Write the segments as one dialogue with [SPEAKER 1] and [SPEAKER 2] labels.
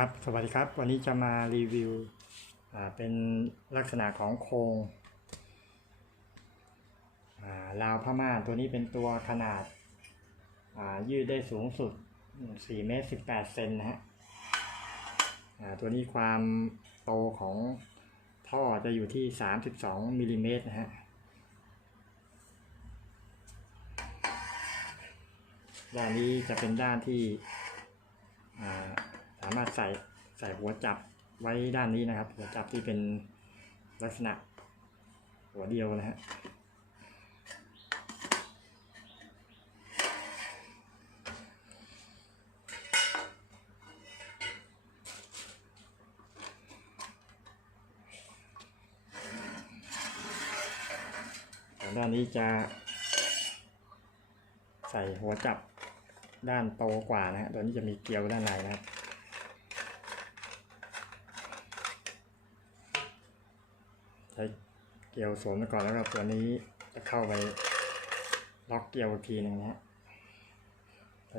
[SPEAKER 1] ครับสวัสดีครับ วันนี้จะมารีวิวเป็นลักษณะของโครงอ่าราวผ้าม่านตัวนี้เป็นตัวขนาดยืดได้สูงสุด4เมตร18เซนนะฮะตัวนี้ความโตของท่อจะอยู่ที่ 32มิลลิเมตรนะฮะด้านนี้จะเป็นด้านที่าสามารถใส่ใส่หัวจับไว้ด้านนี้นะครับ หัวจับที่เป็นลักษณะหัวเดียวนะฮะด้านนี้จะใส่หัวจับด้านโตกว่านะฮะตัวนี้จะมีเกลียวด้านในนะครับ ใช้เกลียวสวมไปก่อนแล้วก็ตัวนี้จะเข้าไปล็อกเกลียวอีกทีหนึ่งนะฮะ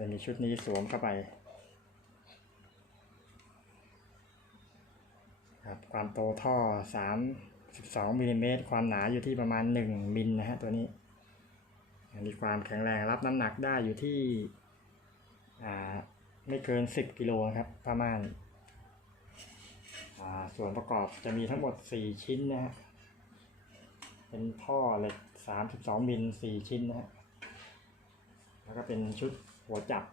[SPEAKER 1] จะมีชุดนี้สวมเข้าไปครับความโตท่อ 32มิลลิเมตรความหนาอยู่ที่ประมาณ 1มิลนะฮะตัวนี้ มีความแข็งแรงรับน้ำหนักได้อยู่ที่ไม่เกิน 10 กิโลนะครับประมาณ ส่วนประกอบจะมีทั้งหมด 4 ชิ้นนะฮะ เป็นท่อเหล็ก32มิล4ชิ้นนะฮะ แล้วก็เป็นชุดหัวจับ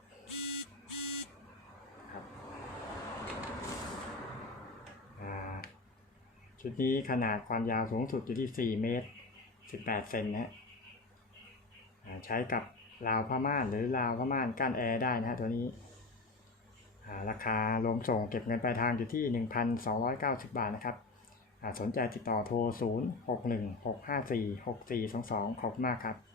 [SPEAKER 1] ครับอ่าชุดนี้ขนาดความยาวสูงสุดอยู่ที่4เมตร18เซนนะฮะอ่าใช้กับราวผ้าม่านหรือราวผ้าม่านกั้นแอร์ได้นะฮะตัวนี้อ่าราคารวมส่งเก็บเงินปลายทางอยู่ที่ 1,290 บาทนะครับ สนใจติดต่อโทร 0 6 1 6 5 4 6 4 2 2 ขอบคุณมากครับ